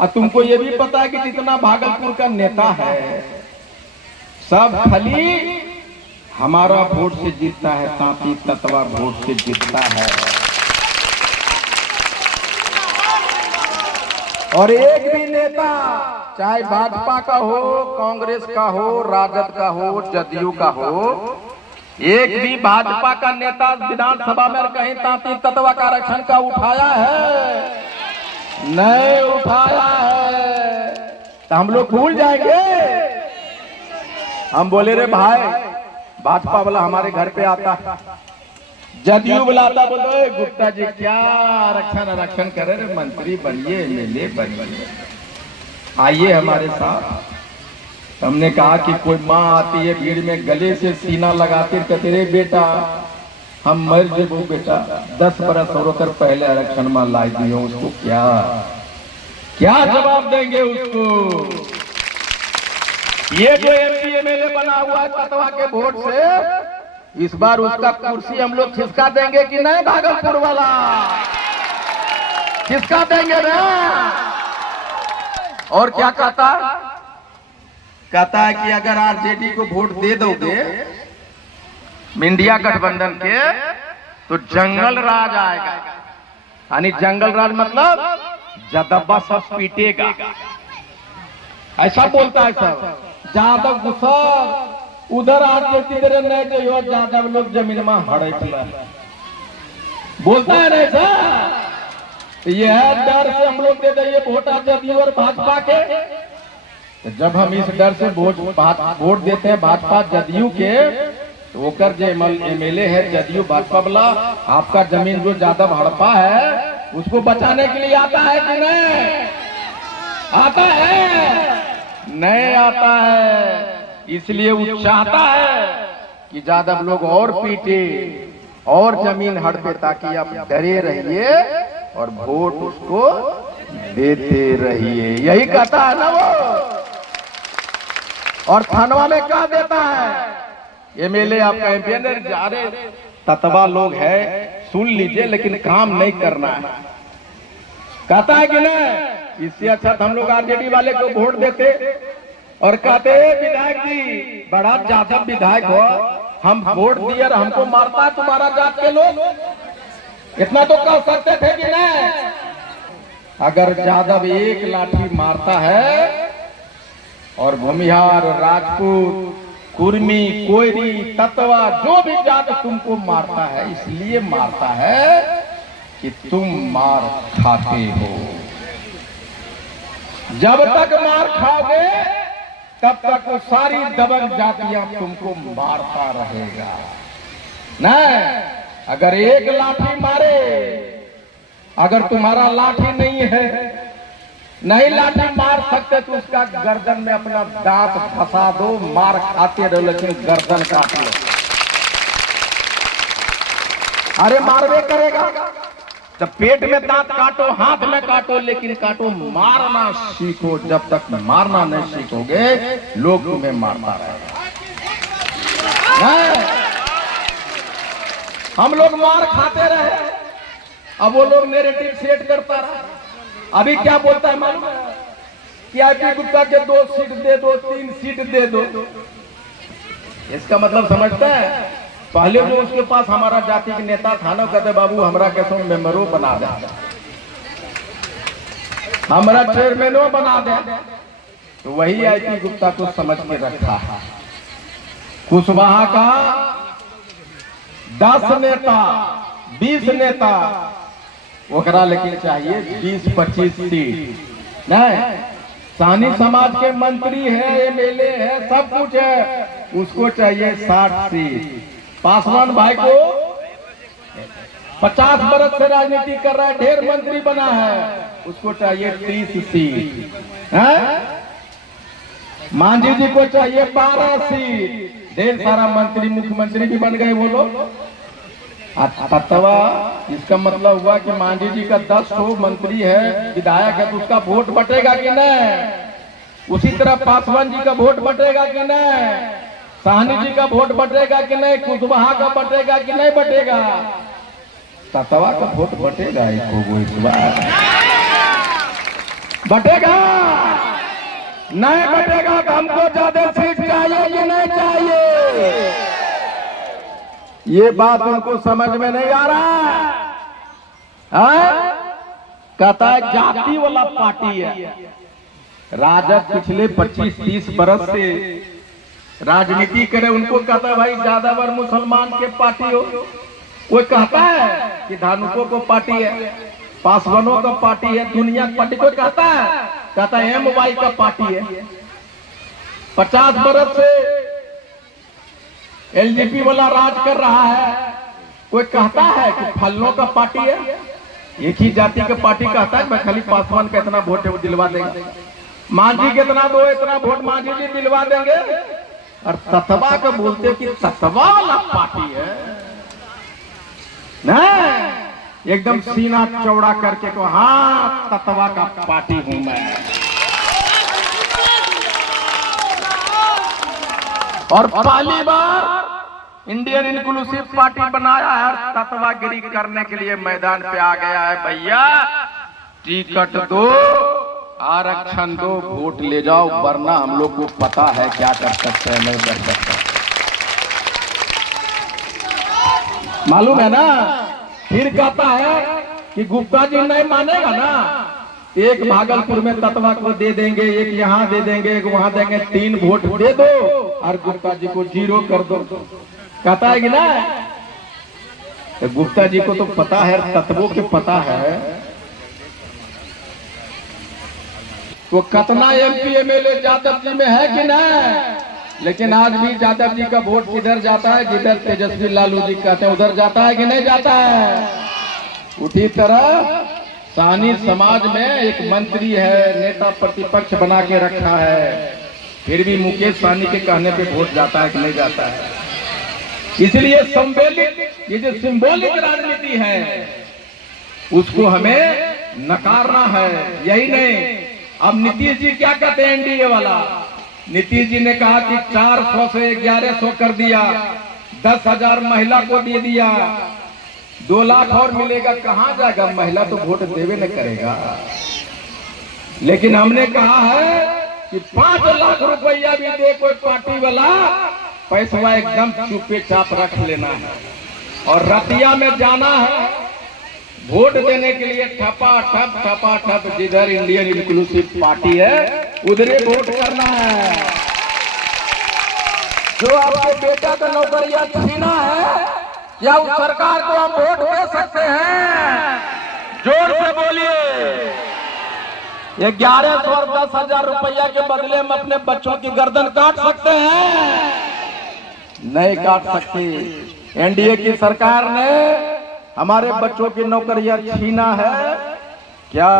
और तुमको ये भी पता है कि जितना भागलपुर का नेता है सब खाली हमारा वोट से जीतता है, तांती ततवा वोट से जीतता है। और एक भी नेता चाहे भाजपा का हो, कांग्रेस का हो, राजद का हो, जदयू का हो, एक भी भाजपा का नेता विधानसभा में कहीं तांती ततवा का आरक्षण का उठाया है? नहीं उठाया है। तो हम लोग भूल जाएंगे? हम बोले रे भाई, भाजपा वाला हमारे घर पे आता, जदयू बुलाता, बोलो गुप्ता जी क्या आरक्षण करे रे, मंत्री बनिए, एमएलए बनिए, आइए हमारे साथ। हमने कहा कि कोई माँ आती है भीड़ में, गले से सीना लगाती, कहते रे बेटा हम मर जेबो बेटा, 10 बरस होकर पहले आरक्षण में लाई दियो, उसको क्या जवाब देंगे उसको? ये जो एमपी एमएलए बना हुआ है ततवा के वोट से, इस बार उसका कुर्सी हम लोग खिसका देंगे कि नहीं? भागलपुर वाला खिसका देंगे ना। और क्या कहता है कि अगर आरजेडी को वोट दे दोगे इंडिया गठबंधन के, तो जंगल राज आएगा। यानी जंगल राज मतलब जदब्बा सब पीटेगा, ऐसा बोलता है सब। जादव गुस्सा उधर आरजेडी इधर नहीं जो जादव लोग जमीन में हड़े बोलता है नहीं सर। यह डर से हम लोग दे देंगे वोट जदयू और भाजपा के। तो जब हम इस डर से वोट देते हैं भाजपा जदयू के, तो ओकर जो एमएलए है जदयू भाजपा वाला, आपका जमीन जो ज्यादा हड़पा है उसको बचाने के लिए आता है कि नहीं? आता है? नहीं आता है। इसलिए वो चाहता है कि ज्यादा लोग और पीटे और जमीन हड़पे, ताकि आप डरे रहिए और वोट उसको देते रहिए। यही कहता है ना वो। और थानवा में क्या देता है एमएलए आपका, एमपी जा रहे ततवा लोग है, सुन लीजिए, लेकिन काम नहीं करना है, कहता है कि नहीं? इससे अच्छा हम लोग आरजेडी वाले को वोट देते और कहते विधायक जी बड़ा ज्यादा विधायक हो, हम वोट दिए और हमको मारता है तुम्हारा जात के लोग, इतना तो कह सकते थे कि नहीं? अगर यादव एक लाठी मारता है और भूमिहार, राजपूत, कुर्मी, कोयरी, ततवा जो भी जात तुमको मारता है, इसलिए मारता है कि तुम मार खाते हो। जब तक मार खाओगे तब तक वो सारी दबंग जातियां तुमको मारता रहेगा। नहीं, अगर एक लाठी मारे, अगर तुम्हारा लाठी नहीं है, नहीं लाठी मार सकते, तो उसका गर्दन में अपना दांत फंसा दो, मार खाते रहो, लेकिन गर्दन काट लो। अरे मारवे करेगा, जब पेट में दांत काटो, हाथ में काटो, लेकिन काटो, मारना सीखो। जब तक मारना नहीं सीखोगे लोग तुम्हें मारता रहेगा। हम लोग मार खाते रहे, अब वो लोग नैरेटिव सेट करता रहा। अभी क्या बोलता है मालूम है? कि आईपी गुप्ता के 2 सीट दे दो, 3 सीट दे दो। इसका मतलब समझता है? पहले जो उसके पास हमारा जाति के नेता था ना, कहते बाबू हमरा कैसे मेंबरों बना दे, हमारा चेयरमैनों बना दे। तो वही आईपी गुप्ता को समझ के रखा है। कुशवाहा का 10 नेता, 20 नेता, ओकरा लेकिन चाहिए 20-25 सीट। नहीं, सानी समाज के मंत्री है, एमएलए है, सब कुछ है, उसको चाहिए 60 सीट। पासवान भाई को 50 बरस से राजनीति कर रहा है, ढेर मंत्री बना है, उसको चाहिए 30 सीट। मांझी जी को चाहिए 12 सीट, ढेर सारा मंत्री, मुख्यमंत्री भी बन गए वो लोग। ततवा इसका मतलब हुआ कि मांझी जी का 10 मंत्री है, विधायक है, तो उसका वोट बटेगा कि नहीं? उसी तरह पासवान जी का वोट बटेगा कि नहीं? साहनी जी का वोट बटेगा कि नहीं? कुशवाहा का बटेगा कि नहीं बटेगा? ततवा का वोट बटेगा इस बार। बटेगा नहीं बटेगा तो हमको ज्यादा सीट चाहिए कि नहीं चाहिए? ये बात उनको समझ में नहीं आ रहा है। कहता है जाति वाला पार्टी है। राजद पिछले 25-30 बरस से राजनीति करे, उनको कहता है भाई ज्यादा बार मुसलमान के पार्टी हो। कोई कहता है कि धानुकों को पार्टी है, पासवानों का पार्टी है, दुनिया की पार्टी। कोई कहता है MY का पार्टी है। 50 बरस से LJP वाला राज कर रहा है। कोई कहता है कि फल्लों का पार्टी है। एक ही जाति का पार्टी कहता है मैं खाली पासवान का इतना वोट है वो दिलवा देंगे, मांझी के इतना दो, इतना वोट मांझी जी दिलवा देंगे। और ततवा का बोलते कि ततवा वाला पार्टी है नहीं, एकदम सीना चौड़ा करके को हाँ ततवा का पार्टी हूं मैं। और पहली बार इंडियन इंक्लूसिव पार्टी बनाया है, ततवागिरी करने के लिए मैदान पे आ गया है। भैया टिकट दो, आरक्षण दो, वोट ले जाओ, वरना हम लोग को पता है क्या कर सकते हैं नहीं कर सकते। मालूम है ना। फिर कहता है कि गुप्ता जी नहीं मानेगा ना, एक भागलपुर में ततवा को दे देंगे, एक यहाँ दे देंगे, एक वहां देंगे, 3 वोट दे दो और गुप्ता जी को 0 कर दो। कहता है कि ना, तो गुप्ता जी को तो पता है, तत्वों के पता है वो कितना MP MLA यादव जी में है कि नहीं। लेकिन आज भी यादव जी का वोट किधर जाता है, जिधर तेजस्वी लालू जी कहते हैं उधर जाता है कि नहीं जाता है। उसी तरह सानी समाज में एक मंत्री है, नेता प्रतिपक्ष बना के रखा है, फिर भी मुकेश सानी के कहने पे वोट जाता है कि नहीं जाता है। इसलिए ये जो सिंबॉलिक राजनीति है उसको हमें नकारना है। यही नहीं, अब नीतीश जी क्या कहते हैं NDA वाला, नीतीश जी ने कहा कि 400 से 1100 कर दिया, 10,000 महिला को दे दिया, 2 लाख और मिलेगा। कहां जाएगा, महिला तो वोट देवे न करेगा। लेकिन हमने कहा है कि 5 लाख रुपया भी दे कोई पार्टी वाला, पैसा एकदम चुपे चाप रख लेना है और रतिया में जाना है वोट देने के लिए। ठपा ठप जिधर इंडियन इंक्लूसिव पार्टी है उधर वोट करना है। जो आपके बेटा का नौकरियां छीना है, क्या उस सरकार को हम वोट दे सकते हैं? जोर से बोलिए। 1100 और 10,000 रुपया के बदले हम अपने बच्चों की गर्दन काट सकते हैं? नहीं काट सकती। NDA की सरकार ने हमारे बच्चों की नौकरियां छीना है, क्या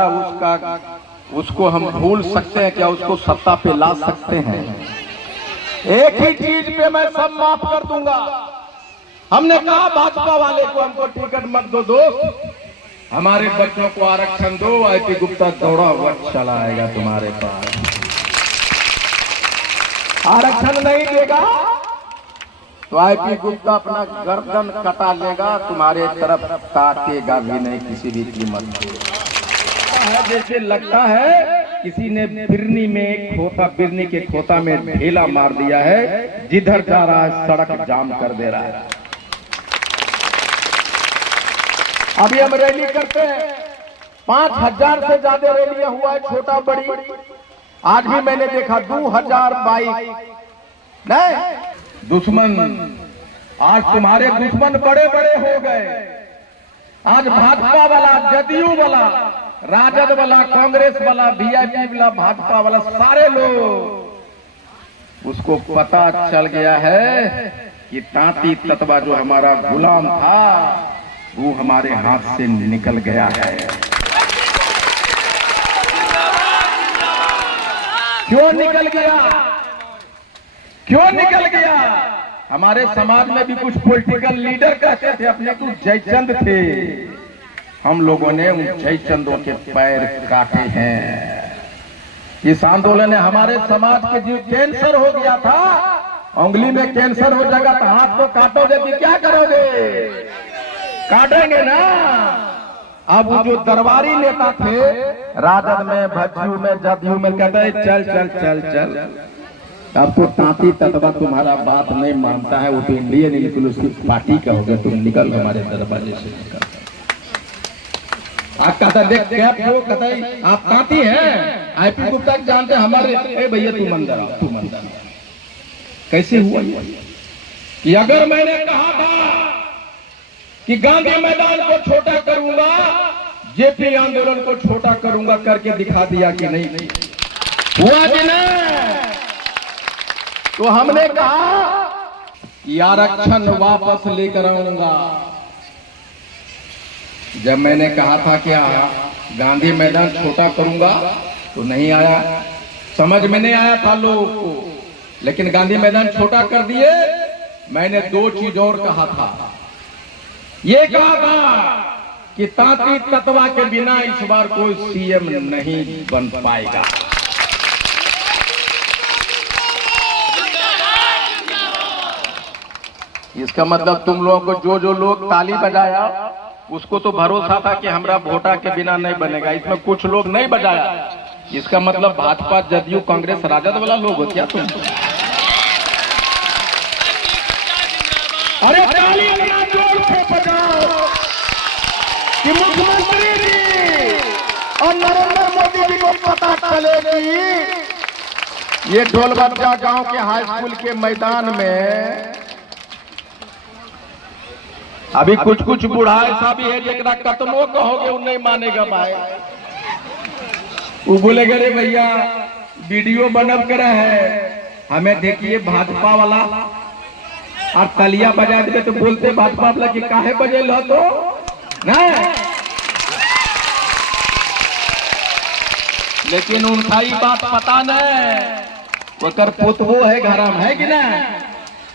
उसको हम भूल सकते हैं? क्या उसको सत्ता पे ला सकते हैं? एक ही चीज पे मैं सब माफ कर दूंगा। हमने कहा भाजपा वाले को हमको टिकट मत दो दोस्त, हमारे बच्चों को आरक्षण दो। IP गुप्ता दौड़ा हुआ चला आएगा तुम्हारे पास, आरक्षण नहीं देगा तो IP गुप्ता अपना गर्दन कटा लेगा, तुम्हारे तरफ ताकेगा भी नहीं किसी भी कीमत पर। जैसे लगता है किसी ने बिरनी में बिरनी के खोता में ढेला मार दिया है, जिधर जा रहा है सड़क जाम कर दे रहा है। अभी हम रैली करते हैं, 5000 से ज्यादा रैलियां हुआ है, छोटा बड़ी। आज भी मैंने देखा 2000 बाइक। नहीं दुश्मन, आज तुम्हारे दुश्मन बड़े बड़े हो गए। आज भाजपा वाला, जदयू वाला, राजद वाला, कांग्रेस वाला, VIP वाला, भाजपा वाला, सारे लोग उसको पता चल गया है कि तांती ततवा जो हमारा गुलाम था वो हमारे हाथ से निकल गया है। क्यों निकल गया? क्यों निकल गया? हमारे समाज में भी कुछ पॉलिटिकल लीडर कहते थे अपने को जयचंद थे, हम लोगों ने उन जयचंदों के पैर काटे हैं। इस आंदोलन ने हमारे समाज के जो कैंसर हो गया था, उंगली में कैंसर हो जाएगा तो हाथ को काटोगे कि क्या करोगे? काटेंगे ना। अब वो जो दरबारी नेता थे राजद में, भज्जू में, जदयू में, कहता है चल चल चल चल। अब तो तांती ततवा तुम्हारा बात नहीं मानता है, वो तो इंडियन इंक्लूसिव पार्टी का हो गया, तुम निकल हमारे दरवाजे से निकल। आप कहता देख क्या क्यों कहता है आप तांती हैं, आईपी गुप्ता जानते हैं हमारे, ए भैया तू मंदिर आओ, तू मंदिर आओ। कैसे हुआ कि अगर मैंने कहा था कि गांधी मैदान को छोटा करूंगा, जेपी आंदोलन को छोटा करूंगा, करके दिखा दिया कि नहीं हुआ कि नहीं? तो हमने कहा कि आरक्षण वापस लेकर आऊंगा। जब मैंने कहा था क्या गांधी मैदान छोटा करूंगा तो नहीं आया, समझ में नहीं आया था लोगों को, लेकिन गांधी मैदान छोटा कर दिए। मैंने दो चीज और कहा था, ये कहा था कि तांती ततवा के बिना इस बार कोई सीएम नहीं बन पाएगा। इसका मतलब तुम लोगों को जो लोग ताली बजाया उसको तो भरोसा था कि हमरा वोटा के बिना नहीं बनेगा, इसमें कुछ लोग नहीं बजाया। इसका मतलब भाजपा, जदयू, कांग्रेस, राजद वाला लोग हो क्या तुम? अरे ताली इतना जोर से बजाओ कि मुख्यमंत्री जी और नरेंद्र मोदी जी को पता चले कि ये ढोलबज्जा गांव के हाई स्कूल के मैदान में अभी कुछ कुछ बूढ़ा ऐसा भी है जरा कतनो कहोगे वो नहीं मानेगा भाई। वो बोलेगा रे भैया वीडियो बनब कर है, हमें देखिए भाजपा वाला, और तलिया बजा दे तो बोलते भाजपा वाला कि काहे बजे लो तो नहीं। लेकिन उनका ही बात पता नहीं, वो कर पुतबो है घर में है कि नहीं।